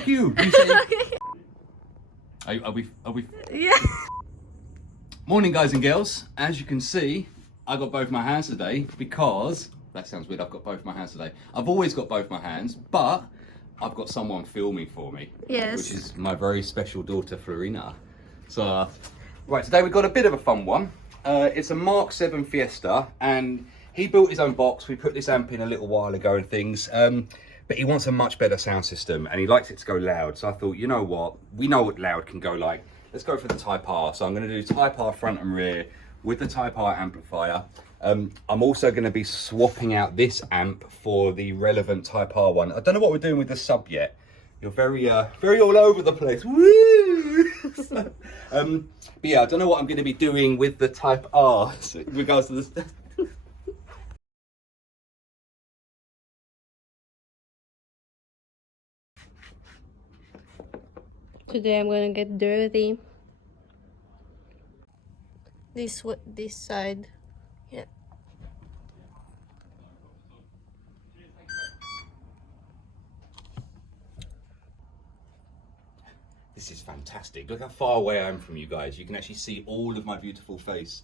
thank you. You say... Are we? Yeah. Morning, guys and girls. As you can see, I got both my hands today because, that sounds weird, I've got both my hands today. I've always got both my hands, but I've got someone filming for me. Yes. Which is my very special daughter, Florina. So, right, today we've got a bit of a fun one. It's a Mark 7 Fiesta, and he built his own box. We put this amp in a little while ago and things, but he wants a much better sound system, and he likes it to go loud. So I thought, you know what? We know what loud can go like. Let's go for the Type R. So I'm going to do Type R front and rear with the Type R amplifier. I'm also going to be swapping out this amp for the relevant Type R one. I don't know what we're doing with the sub yet. You're very all over the place. Woo! But yeah, I don't know what I'm going to be doing with the Type R in regards to this. Today I'm gonna get dirty. This side. Yeah. This is fantastic. Look how far away I am from you guys. You can actually see all of my beautiful face.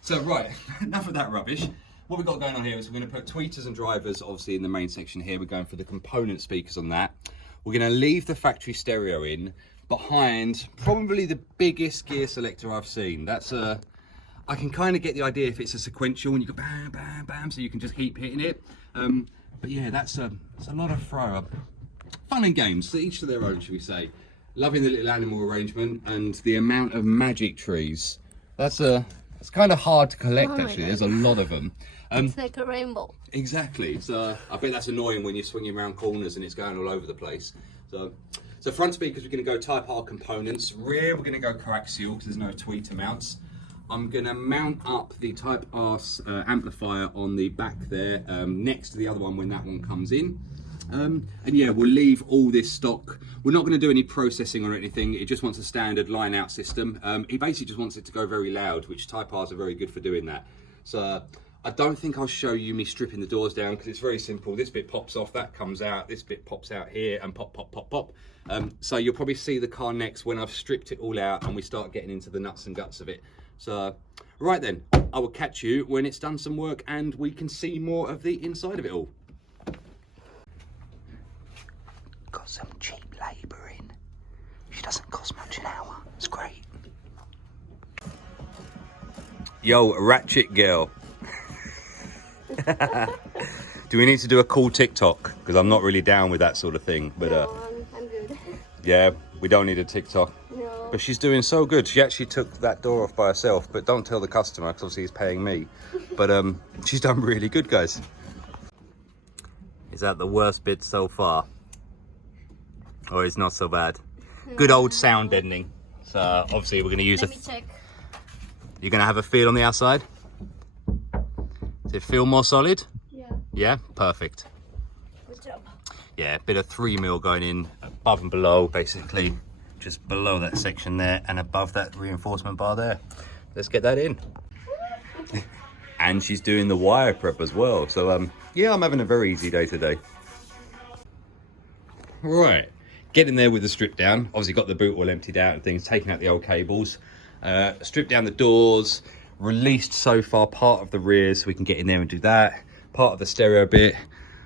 So right, enough of that rubbish. What we've got going on here is we're going to put tweeters and drivers obviously in the main section here. We're going for the component speakers on that. We're going to leave the factory stereo in behind probably the biggest gear selector I've seen. That's I can kind of get the idea if it's a sequential and you go bam, bam, bam, so you can just keep hitting it. But yeah, that's a lot of throw. Fun and games, so each to their own, should we say. Loving the little animal arrangement and the amount of magic trees. It's kind of hard to collect actually. There's a lot of them. It's like a rainbow. Exactly. So I bet that's annoying when you're swinging around corners and it's going all over the place. So front speakers, we're going to go Type R components. Rear, we're going to go coaxial because there's no tweeter mounts. I'm going to mount up the Type R amplifier on the back there, next to the other one when that one comes in. And yeah, we'll leave all this stock. We're not going to do any processing or anything. It just wants a standard line out system. He basically just wants it to go very loud, which Type R's are very good for doing that. So I don't think I'll show you me stripping the doors down because it's very simple. This bit pops off, that comes out, this bit pops out here and pop, pop, pop, pop. So you'll probably see the car next when I've stripped it all out and we start getting into the nuts and guts of it. So right then, I will catch you when it's done some work and we can see more of the inside of it all. Got some cheap labour in. She doesn't cost much an hour. It's great. Yo, ratchet girl. Do we need to do a cool TikTok? Because I'm not really down with that sort of thing. But no, I'm good. yeah, we don't need a TikTok. No. But she's doing so good. She actually took that door off by herself. But don't tell the customer because obviously he's paying me. But she's done really good, guys. Is that the worst bit so far? Or it's not so bad? Good old sound ending. So obviously we're going to use Let me check. You're going to have a feel on the outside? Does it feel more solid? Yeah. Yeah, perfect. Good job. Yeah, a bit of 3mm going in above and below, basically. Just below that section there and above that reinforcement bar there. Let's get that in. And she's doing the wire prep as well. So yeah, I'm having a very easy day today. Right, getting there with the strip down. Obviously got the boot all emptied out and things, taking out the old cables. Stripped down the doors, released so far part of the rear so we can get in there and do that. Part of the stereo bit.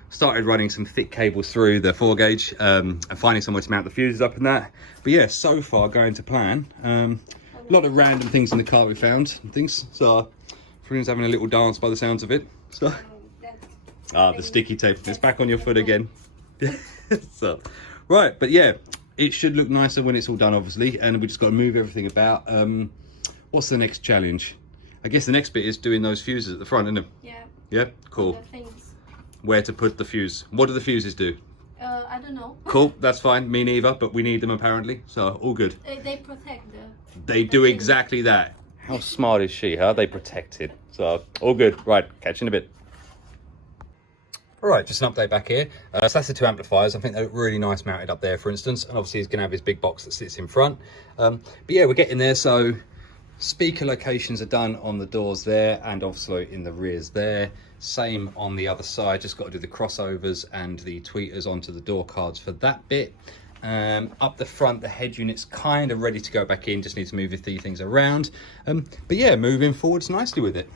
Started running some thick cables through the 4-gauge and finding somewhere to mount the fuses up and that. But yeah, so far going to plan. A lot of random things in the car we found and things. So Frina's having a little dance by the sounds of it. So, the sticky tape. It's back on your foot again. So, right, but yeah, it should look nicer when it's all done, obviously, and we just got to move everything about. What's the next challenge? I guess the next bit is doing those fuses at the front, isn't it? Yeah. Yeah, cool. Where to put the fuse? What do the fuses do? I don't know. Cool, that's fine. Me neither, but we need them apparently, so all good. They protect the... They do exactly that. How smart is she, huh? They protected. So, all good. Right, catch you in a bit. All right, just an update back here. So that's the two amplifiers. I think they look really nice mounted up there, for instance. And obviously he's going to have his big box that sits in front. But yeah, we're getting there. So Speaker locations are done on the doors there, and also in the rears there. Same on the other side, just got to do the crossovers and the tweeters onto the door cards for that bit. Up the front, the head unit's kind of ready to go back in, just need to move a few things around. But yeah, moving forwards nicely with it.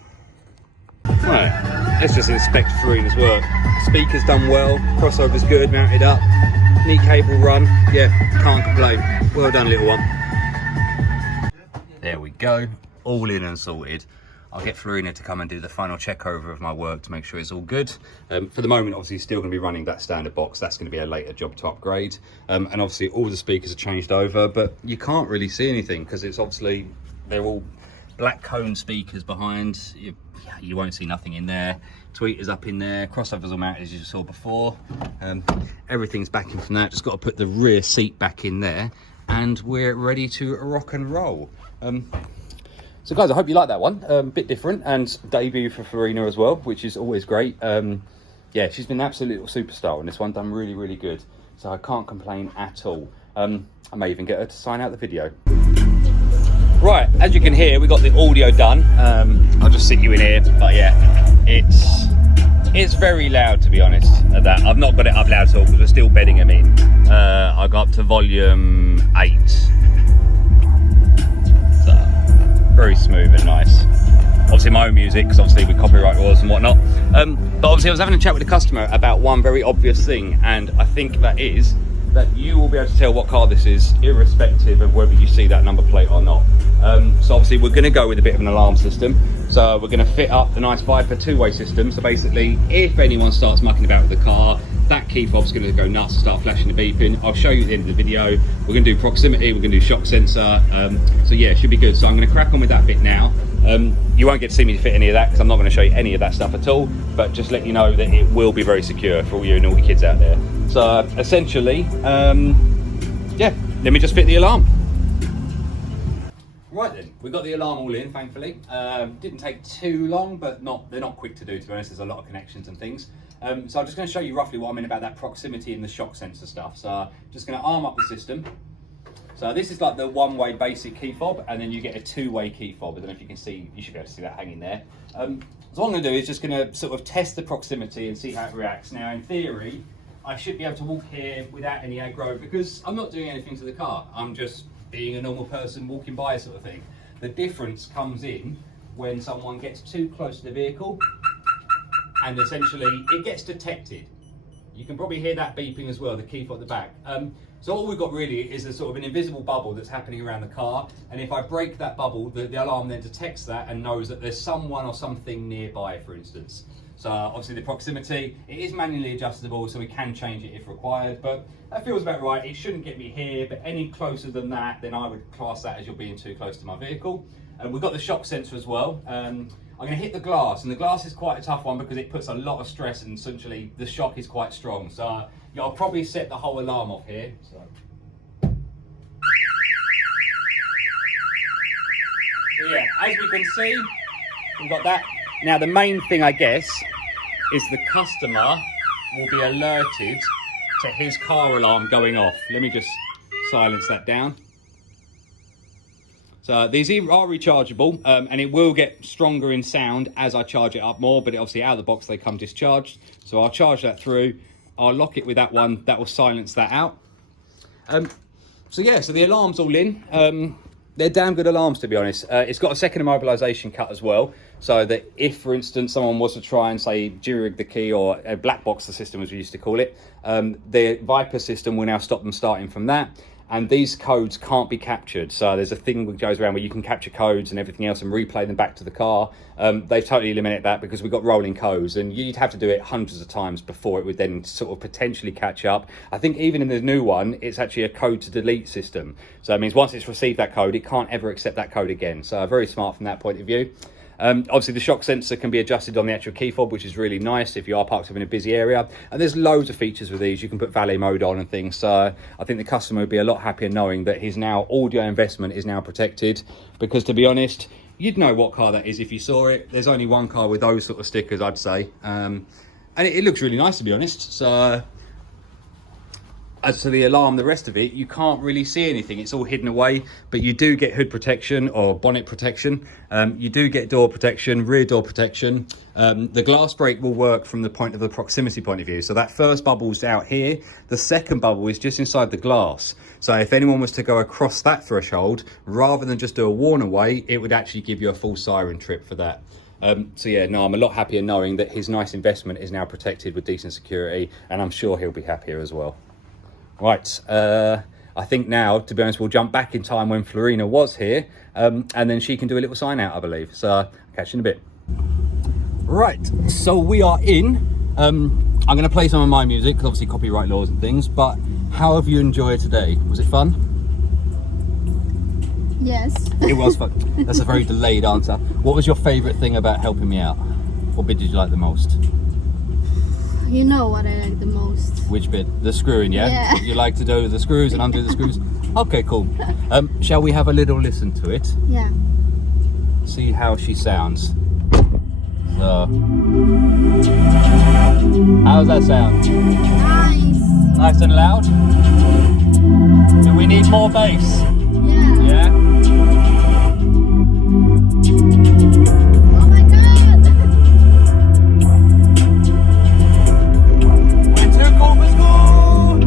Right, let's just inspect Florina's work. Speaker's done well, crossover's good, mounted up, neat cable run. Yeah, can't complain. Well done, little one. There we go, all in and sorted. I'll get Florina to come and do the final check over of my work to make sure it's all good. For the moment, obviously, still going to be running that standard box. That's going to be a later job to upgrade. And obviously, all the speakers are changed over, but you can't really see anything because it's obviously, they're all black cone speakers behind. You won't see nothing in there. Tweeters up in there, crossovers are mounted as you saw before. Everything's back in from that. Just got to put the rear seat back in there, and we're ready to rock and roll. So guys, I hope you like that one. Bit different, and debut for Florina as well, which is always great. Yeah, she's been an absolute little superstar on this one, done really, really good. So I can't complain at all. I may even get her to sign out the video. Right, as you can hear, we got the audio done. I'll just sit you in here, but yeah, it's very loud, to be honest, at that. I've not got it up loud at all because we're still bedding them in. I got up to volume 8. Very smooth and nice. Obviously my own music, because obviously with copyright laws and whatnot. But obviously I was having a chat with the customer about one very obvious thing, and I think that is that you will be able to tell what car this is, irrespective of whether you see that number plate or not. So obviously we're going to go with a bit of an alarm system. So we're going to fit up the nice Viper two-way system. So basically, if anyone starts mucking about with the car, that key fob's going to go nuts and start flashing the beeping. I'll show you at the end of the video. We're going to do proximity, we're going to do shock sensor. So yeah, it should be good. So I'm going to crack on with that bit now. You won't get to see me fit any of that because I'm not going to show you any of that stuff at all, but just let you know that it will be very secure for all you naughty kids out there. So essentially, yeah, let me just fit the alarm. Right then, we got the alarm all in, thankfully. Didn't take too long, but they're not quick to do, to be honest. There's a lot of connections and things. So I'm just going to show you roughly what I mean about that proximity and the shock sensor stuff. So I'm just going to arm up the system. So this is like the one-way basic key fob, and then you get a two-way key fob. I don't know if you can see, you should be able to see that hanging there. So what I'm going to do is just going to sort of test the proximity and see how it reacts. Now, in theory, I should be able to walk here without any aggro because I'm not doing anything to the car. I'm just being a normal person walking by, sort of thing. The difference comes in when someone gets too close to the vehicle and essentially it gets detected. You can probably hear that beeping as well, the key fob at the back. So all we've got really is a sort of an invisible bubble that's happening around the car, and if I break that bubble, the alarm then detects that and knows that there's someone or something nearby, for instance. So obviously the proximity, it is manually adjustable, so we can change it if required, but that feels about right. It shouldn't get me here, but any closer than that, then I would class that as you're being too close to my vehicle. And we've got the shock sensor as well. I'm going to hit the glass, and the glass is quite a tough one because it puts a lot of stress, and essentially the shock is quite strong. So yeah, I'll probably set the whole alarm off here. So yeah, as we can see, we've got that. Now the main thing, I guess, is the customer will be alerted to his car alarm going off. Let me just silence that down. So these are rechargeable, and it will get stronger in sound as I charge it up more, but obviously out of the box they come discharged. So I'll charge that through, I'll lock it with that one, that will silence that out. So yeah, so the alarm's all in. They're damn good alarms, to be honest. It's got a second immobilization cut as well, so that if, for instance, someone was to try and say jury-rig the key or a black box the system, as we used to call it, the Viper system will now stop them starting from that. And these codes can't be captured. So there's a thing that goes around where you can capture codes and everything else and replay them back to the car. They've totally eliminated that because we've got rolling codes, and you'd have to do it hundreds of times before it would then sort of potentially catch up. I think even in the new one, it's actually a code to delete system. So that means once it's received that code, it can't ever accept that code again. So very smart from that point of view. Obviously the shock sensor can be adjusted on the actual key fob, which is really nice if you are parked up in a busy area. And there's loads of features with these. You can put valet mode on and things. So I think the customer would be a lot happier knowing that his now audio investment is now protected, because to be honest, you'd know what car that is if you saw it. There's only one car with those sort of stickers, I'd say. And it looks really nice, to be honest. So as to the alarm, the rest of it, you can't really see anything. It's all hidden away, but you do get hood protection or bonnet protection. You do get door protection, rear door protection. The glass break will work from the point of the proximity point of view. So that first bubble's out here. The second bubble is just inside the glass. So if anyone was to go across that threshold, rather than just do a warn away, it would actually give you a full siren trip for that. So yeah, no, I'm a lot happier knowing that his nice investment is now protected with decent security, and I'm sure he'll be happier as well. Right, I think now, to be honest, we'll jump back in time when Florina was here, and then she can do a little sign out, I believe. So catch you in a bit. Right, so we are in. I'm going to play some of my music, because obviously copyright laws and things, but how have you enjoyed today? Was it fun? Yes. It was fun. That's a very delayed answer. What was your favourite thing about helping me out? What bit did you like the most? You know what I like the most. Which bit? The screwing, yeah? Yeah. You like to do the screws and undo the screws? Okay, cool. Shall we have a little listen to it? Yeah. See how she sounds. So, how's that sound? Nice. Nice and loud? Do we need more bass? Yeah. Yeah? Oh my god. We're too cool for school!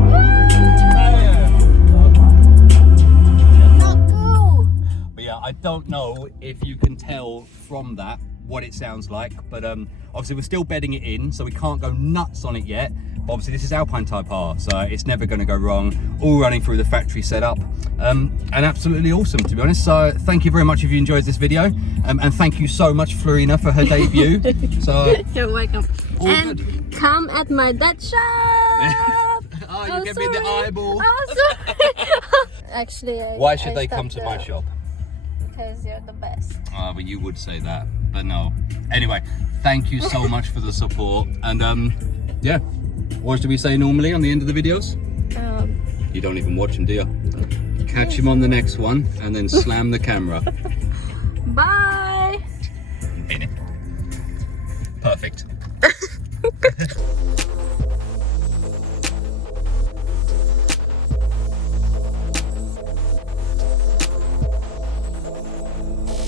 Not cool. But yeah, I don't know if you can tell from that what it sounds like, but obviously we're still bedding it in, so we can't go nuts on it yet. But obviously this is Alpine Type R, so it's never going to go wrong, all running through the factory setup, and absolutely awesome, to be honest. So thank you very much if you enjoyed this video, and thank you so much, Florina, for her debut. So You're welcome. all And good. come at my Dutch shop. Oh, you give me the eyeball. Oh, sorry. Actually, Why should they come to my shop? Because you're the best. Well, you would say that, but no. Anyway, thank you so much for the support, and yeah, what do we say normally on the end of the videos? You don't even watch them, do you? Catch him on the next one, and then slam the camera. Bye.